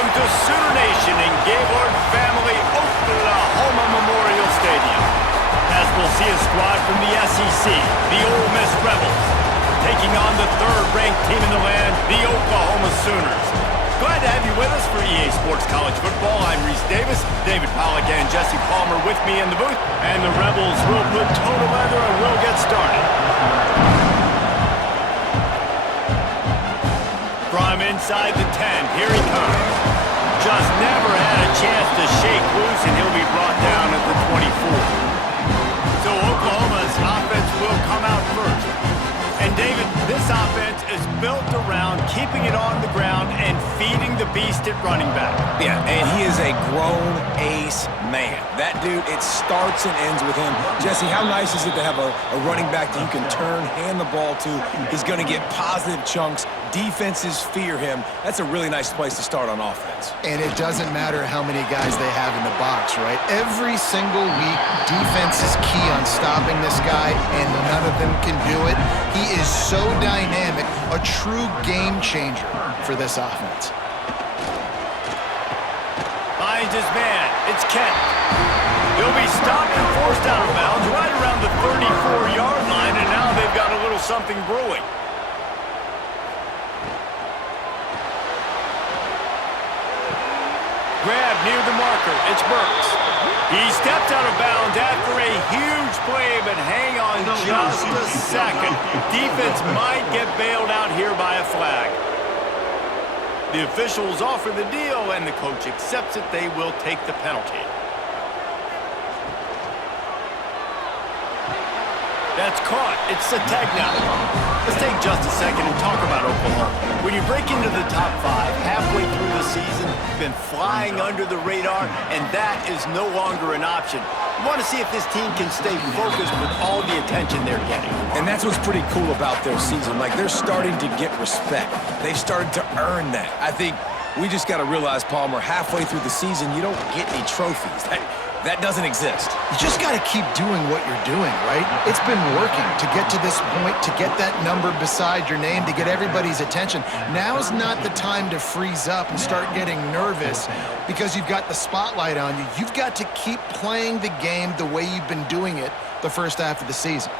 Welcome to Sooner Nation in Gaylord Family Oklahoma Memorial Stadium. As we'll see a squad from the SEC, the Ole Miss Rebels, taking on the third-ranked team in the land, the Oklahoma Sooners. Glad to have you with us for EA Sports College Football. I'm Reese Davis, David Pollack and Jesse Palmer with me in the booth. And the Rebels will put toe to leather and we'll get started. From inside the 10, here he comes. Just never had a chance to shake loose, and he'll be brought down at the 24. So Oklahoma's offense will come out first. And David, this offense is built around keeping it on the ground and feeding the beast at running back. Yeah, and he is a grown ace man. That dude, it starts and ends with him. Jesse, how nice is it to have a running back that you can turn, hand the ball to? He's going to get positive chunks. Defenses fear him. That's a really nice place to start on offense. And it doesn't matter how many guys they have in the box, right? Every single week, defense is key on stopping this guy, and none of them can do it. He is so dynamic, a true game changer for this offense. Finds his man. It's Kent. He'll be stopped and forced out of bounds right around the 34-yard line, and now they've got a little something brewing. Grab near the marker. It's Burks. He stepped out of bounds after a huge play, but hang on just a second. Defense might get bailed out here by a flag. The officials offer the deal, and the coach accepts it. They will take the penalty. That's caught. It's a tag now. Let's take just a second and talk about Oklahoma. When you break into the top 5 halfway through the season, you've been flying under the radar, and that is no longer an option. You want to see if this team can stay focused with all the attention they're getting. And that's what's pretty cool about their season. Like, they're starting to get respect. They've started to earn that. I think we just got to realize, Palmer, halfway through the season, you don't get any trophies. That doesn't exist. You just got to keep doing what you're doing, right? It's been working to get to this point, to get that number beside your name, to get everybody's attention. Now's not the time to freeze up and start getting nervous because you've got the spotlight on you. You've got to keep playing the game the way you've been doing it the first half of the season.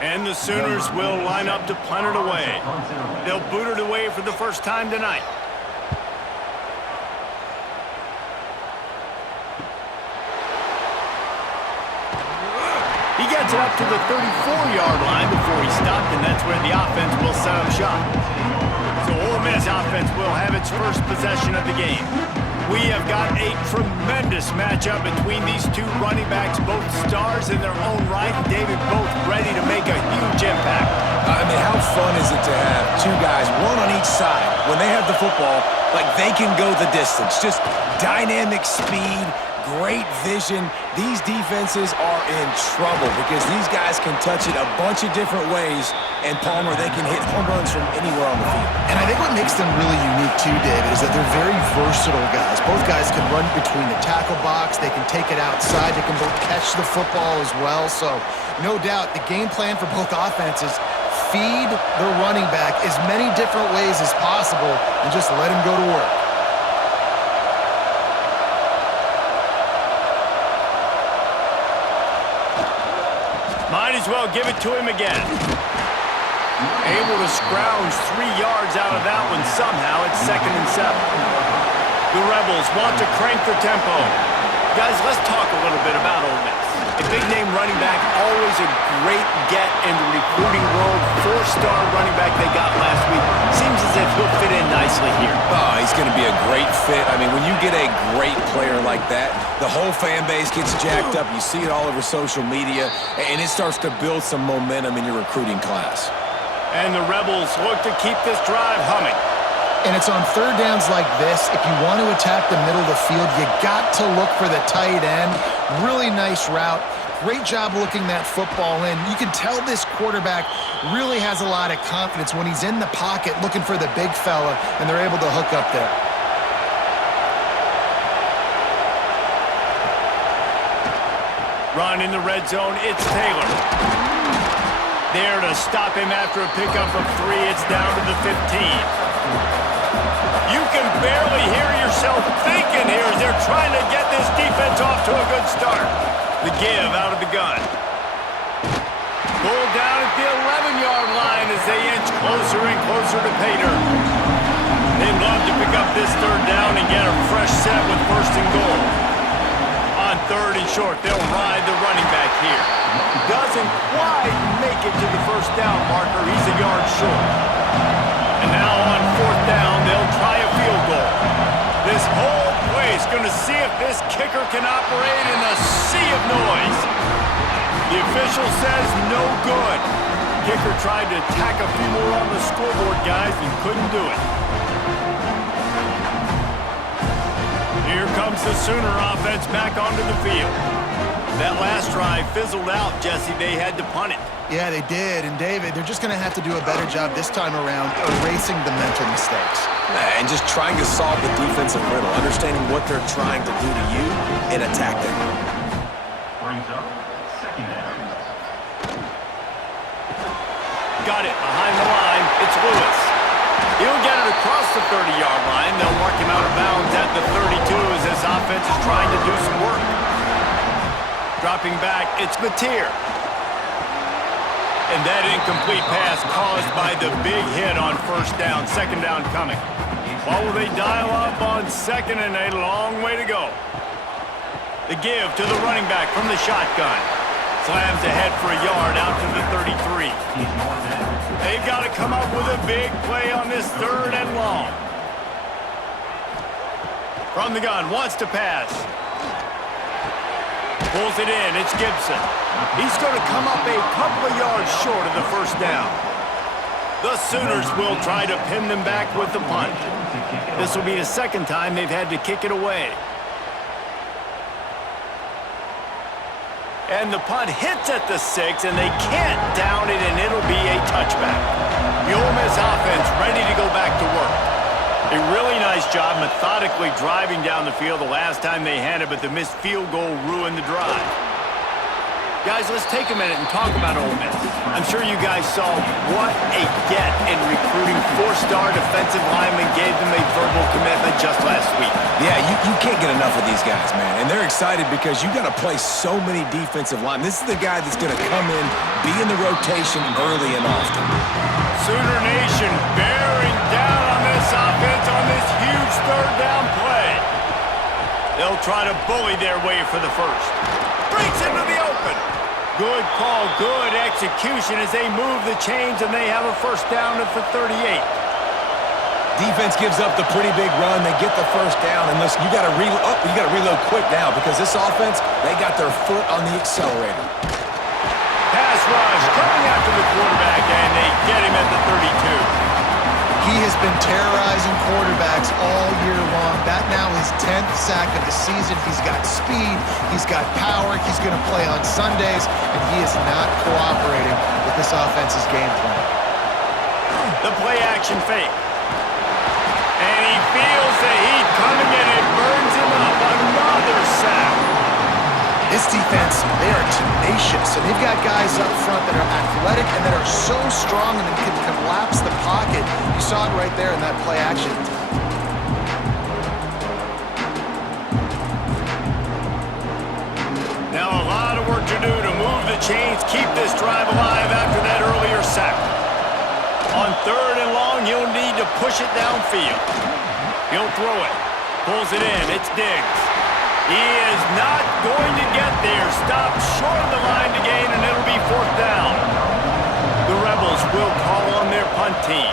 And the Sooners will line up to punt it away. They'll boot it away for the first time tonight. He gets it up to the 34-yard line before he stopped, and that's where the offense will set up shop. So Ole Miss offense will have its first possession of the game. We have got a tremendous matchup between these two running backs, both stars in their own right, and David, both ready to make a huge impact. I mean, how fun is it to have two guys, one on each side, when they have the football, like they can go the distance. Just dynamic speed, great vision. These defenses are in trouble because these guys can touch it a bunch of different ways, and Palmer, they can hit home runs from anywhere on the field. And I think what makes them really unique too, David, is that they're very versatile guys. Both guys can run between the tackle box. They can take it outside. They can both catch the football as well. So no doubt the game plan for both offenses, feed the running back as many different ways as possible and just let him go to work. Might as well give it to him again. Able to scrounge 3 yards out of that one somehow. It's 2nd and 7. The Rebels want to crank their tempo. Guys, let's talk a little bit about Ole Miss. A big-name running back, always a great get in the recruiting world. 4-star running back they got last week. Seems as if he'll fit in nicely here. Oh, he's going to be a great fit. I mean, when you get a great player like that, the whole fan base gets jacked up. You see it all over social media, and it starts to build some momentum in your recruiting class. And the Rebels look to keep this drive humming. And it's on third downs like this, if you want to attack the middle of the field, you got to look for the tight end. Really nice route. Great job looking that football in. You can tell this quarterback really has a lot of confidence when he's in the pocket looking for the big fella, and they're able to hook up there. Run in the red zone, it's Taylor. There to stop him after a pickup of 3. It's down to the 15. You can barely hear yourself thinking here as they're trying to get this defense off to a good start. The give out of the gun. Pulled down at the 11-yard line as they inch closer and closer to pay dirt. They'd love to pick up this third down and get a fresh set with first and goal. On third and short, they'll ride the running back here. Doesn't quite make it to the first down marker. He's a yard short. And now on fourth down, they'll try a field goal. This whole place going to see if this kicker can operate in a sea of noise. The official says no good. Kicker tried to tack a few more on the scoreboard, guys, and couldn't do it. Here comes the Sooner offense back onto the field. That last drive fizzled out, Jesse. They had to punt it. Yeah, they did. And, David, they're just going to have to do a better job this time around erasing the mental mistakes. And just trying to solve the defensive riddle, understanding what they're trying to do to you and attack them. Brings up second down. Got it behind the line. It's Lewis. He'll get it across the 30-yard line. They'll mark him out of bounds at the 32 as this offense is trying to do some work. Dropping back, it's Mateer. And that incomplete pass caused by the big hit on first down. Second down coming. Well, will they dial up on second and a long way to go? The give to the running back from the shotgun. Slams ahead for a yard out to the 33. They've got to come up with a big play on this third and long. From the gun, wants to pass. Pulls it in, it's Gibson. He's going to come up a couple of yards short of the first down. The Sooners will try to pin them back with the punt. This will be the second time they've had to kick it away. And the punt hits at the 6, and they can't down it, and it'll be a touchback. The Ole Miss offense ready to go back to work. A really nice job methodically driving down the field the last time they had it, but the missed field goal ruined the drive. Guys, let's take a minute and talk about Ole Miss. I'm sure you guys saw what a get in recruiting. Four-star defensive linemen gave them a verbal commitment just last week. Yeah, you can't get enough of these guys, man. And they're excited because you got to play so many defensive linemen. This is the guy that's going to come in, be in the rotation early and often. Sooner Nation bearing down on this offense on this huge third down play. They'll try to bully their way for the first. Breaks into the open. Good call, good execution as they move the chains, and they have a first down at the 38. Defense gives up the pretty big run. They get the first down, and listen, you got to reload quick now because this offense, they got their foot on the accelerator. Pass rush coming after the quarterback, and they get him at the 32. He has been terrorizing quarterbacks all year long. That now his 10th sack of the season. He's got speed. He's got power. He's going to play on Sundays, and he is not cooperating with this offense's game plan. The play-action fake. And he feels the heat coming, and it burns him up. Another sack. This defense, they are tenacious, and they've got guys up front that are athletic and that are so strong and that can collapse the pocket. You saw it right there in that play action. Now a lot of work to do to move the chains, keep this drive alive after that earlier sack. On third and long, he'll need to push it downfield. He'll throw it. Pulls it in. It's Diggs. He is not going to get there. Stopped short of the line to gain, and it'll be fourth down. The Rebels will call on their punt team.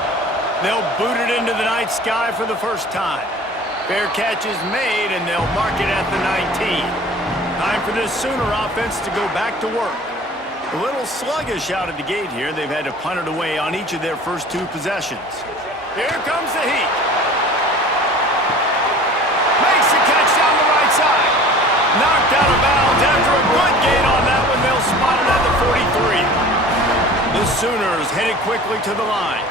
They'll boot it into the night sky for the first time. Fair catch is made, and they'll mark it at the 19. Time for this Sooner offense to go back to work. A little sluggish out of the gate here. They've had to punt it away on each of their first two possessions. Here comes the heat. Makes the catch down the right side. Knocked out of bounds after a good gain on that one. They'll spot it at the 43. The Sooners headed quickly to the line.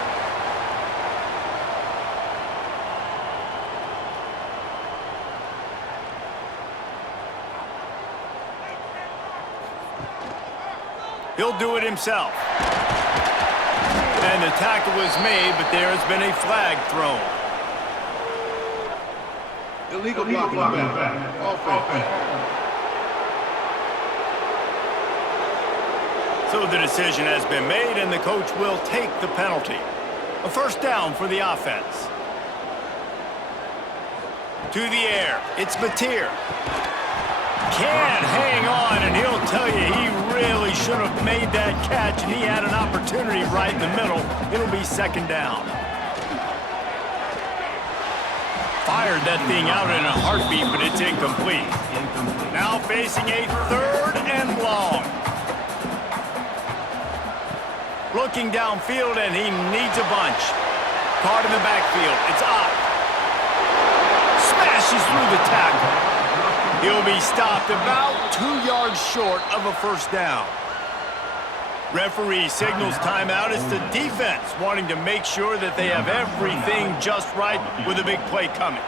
He'll do it himself. And the tackle was made, but there has been a flag thrown. Illegal blocking back. Offense. So the decision has been made, and the coach will take the penalty. A first down for the offense. To the air. It's Mateer. Can't hang on, and he'll tell you he really should have made that catch, and he had an opportunity right in the middle. It'll be second down. Fired that thing out in a heartbeat, but it's incomplete. Now facing a third and long. Looking downfield, and he needs a bunch. Caught in the backfield. It's up. Smashes through the tackle. He'll be stopped about 2 yards short of a first down. Referee signals timeout. It's the defense wanting to make sure that they have everything just right with a big play coming.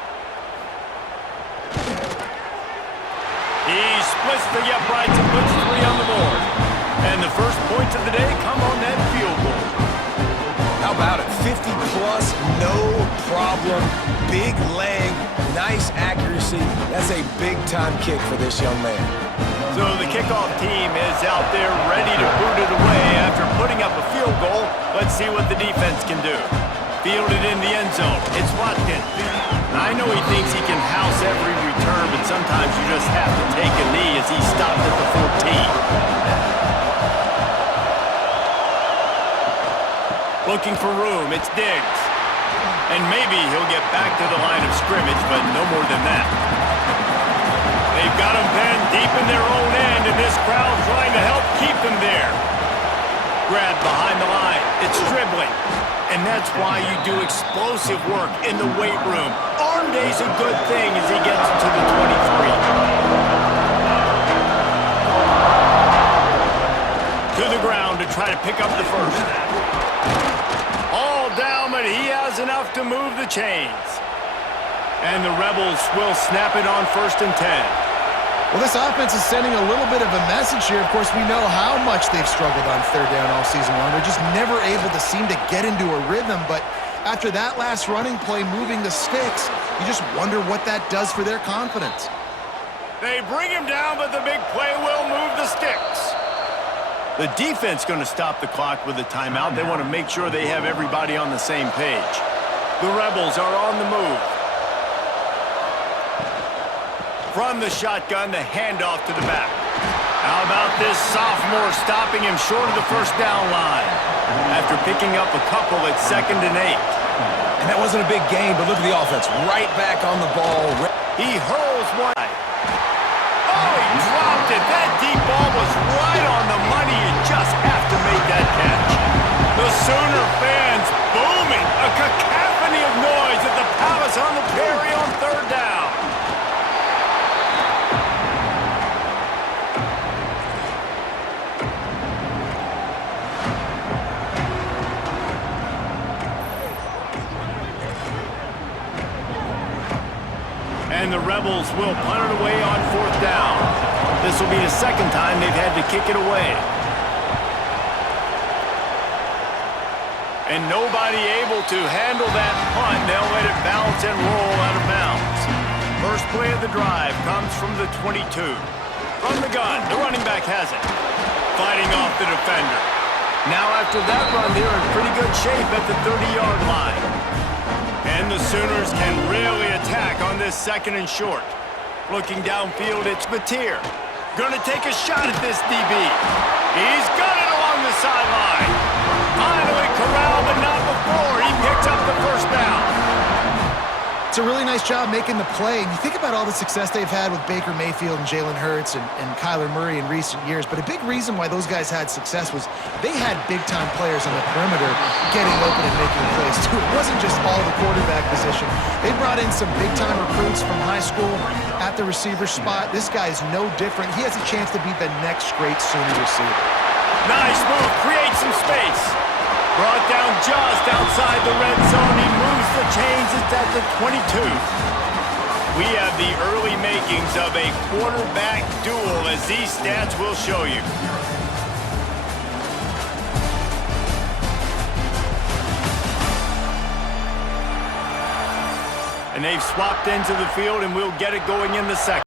He splits the uprights and puts 3 on the board. And the first points of the day come on that field goal. How about it? 50-plus, no problem. Big leg, nice accuracy. That's a big-time kick for this young man. So the kickoff team is out there ready to boot it away after putting up a field goal. Let's see what the defense can do. Fielded in the end zone. It's Watkins. I know he thinks he can house every return, but sometimes you just have to take a knee as he stopped at the 14. Looking for room, it's Diggs. And maybe he'll get back to the line of scrimmage, but no more than that. They've got him pinned deep in their own end, and this crowd trying to help keep them there. Grab behind the line, it's dribbling. And that's why you do explosive work in the weight room. Arm day's a good thing as he gets to the 23. To the ground to try to pick up the first. All down, but he has enough to move the chains. And the Rebels will snap it on 1st and 10. Well, this offense is sending a little bit of a message here. Of course, we know how much they've struggled on third down all season long. They're just never able to seem to get into a rhythm. But after that last running play, moving the sticks, you just wonder what that does for their confidence. They bring him down, but the big play will move the sticks. The defense going to stop the clock with a timeout. They want to make sure they have everybody on the same page. The Rebels are on the move. From the shotgun, the handoff to the back. How about this sophomore stopping him short of the first down line after picking up a couple at 2nd and 8. And that wasn't a big gain, but look at the offense. Right back on the ball. He hurls one. Oh, he dropped it. That deep ball was right on the money. You just have to make that catch. The Sooner fans booming. A cacophony of noise at the Palace on the Prairie on third down. And the Rebels will punt it away on 4th down. This will be the second time they've had to kick it away. And nobody able to handle that punt. They'll let it bounce and roll out of bounds. First play of the drive comes from the 22. From the gun, the running back has it. Fighting off the defender. Now after that run, they're in pretty good shape at the 30-yard line. And the Sooners can really attack on this 2nd and short. Looking downfield, it's Mateer. Gonna take a shot at this DB. He's got it along the sideline. Finally corralled, but not before. He picks up the first down. It's a really nice job making the play. And you think about all the success they've had with Baker Mayfield and Jalen Hurts and Kyler Murray in recent years. But a big reason why those guys had success was they had big-time players on the perimeter getting open and making plays, too. It wasn't just all the quarterback position. They brought in some big-time recruits from high school at the receiver spot. This guy's no different. He has a chance to be the next great Sooner receiver. Nice move. Create some space. Brought down just outside the red zone. He moves the chains. It's at the 22. We have the early makings of a quarterback duel, as these stats will show you. And And they've swapped into the field, and we'll get it going in the second.